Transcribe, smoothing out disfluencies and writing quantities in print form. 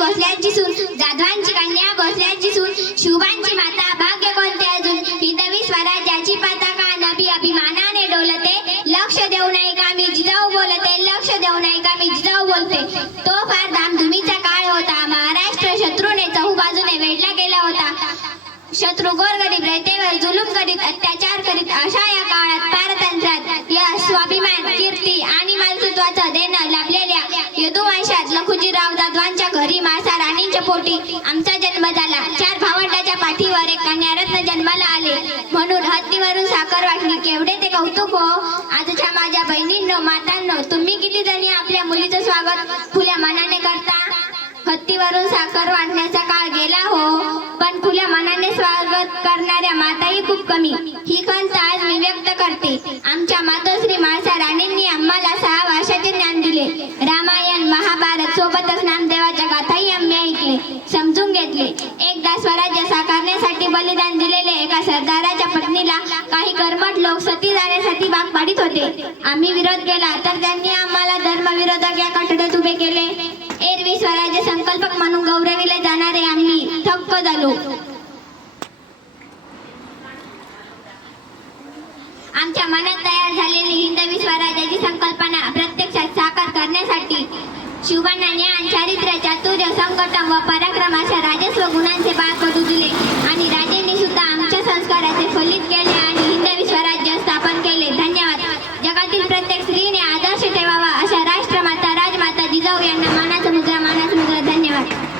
भोसल्यांची सून, जाधवांची कन्या भोसल्यांची सून, शुभांची माता भाग्य कोणते अजून, हिंदवी स्वराज्याची पताका नभी अभिमानाने डोलते, लक्ष देऊ नाही का मी जिजाऊ बोलते, लक्ष देऊ नाही का मी जिजाऊ बोलते. तो फार धामधुमीचा काळ होता. महाराष्ट्र शत्रूने चहूबाजूने वेढला गेला होता. शत्रू गोरगरीब रयतेवर जुलूम करीत, अत्याचार करीत. अशा या काळात पारतंत्र्यात यश, स्वाभिमान, कीर्ती आणि मालकीत्वाचं देणं लाभलेल्या यदुवंशात लखुजीराव जाधवांच्या घरी म्हाळसा राणींच्या पोटी आमचा जन्म झाला. 4 भावंडाच्या पाठीवर एक कन्यारत्न जन्माला आले. म्हणून हत्तीवरून साखर वाटली, केवढे ते कौतुक हो. आजच्या माझ्या बहिणींनो, मातांनो, तुम्ही किती जणी आपल्या मुलीचं स्वागत खुल्या मनाने करता. हत्तीवरून साखर वाटण्याचा काळ गेला हो, पण खुल्या मनाने स्वागत करणाऱ्या माताही खूप कमी. ही खंत आज मी व्यक्त करते. आमच्या मातोश्री म्हाळसा राणींनी आम्हाला 6 वर्षाचे ज्ञान दिले. रामायण, महाभारत सोबतच नामदेवाच्या गाथाही आम्ही ऐकले, समजून घेतले. एकदा स्वराज्य साकारण्यासाठी बलिदान दिलेले एका सरदाराच्या पत्नीला काही कर्मठ लोक सती जाण्यासाठी भाग पाडित होते. आम्ही विरोध केला तर त्यांनी आम्हाला धर्मविरोधक या कठड्यात उभे केले. एरवी स्वराज्य संकल्पक म्हणून गौरविले जाणारे आम्ही थक्क झालो. आमच्या मनात तयार झालेली हिंदवी स्वराज्याची संकल्पना प्रत्यक्षात साकार करण्यासाठी शिवबांना ज्ञान, चारित्र्य, चातुर्य, संकटम व पराक्रम अशा राजस्व गुणांचे बाळ पडू दिले.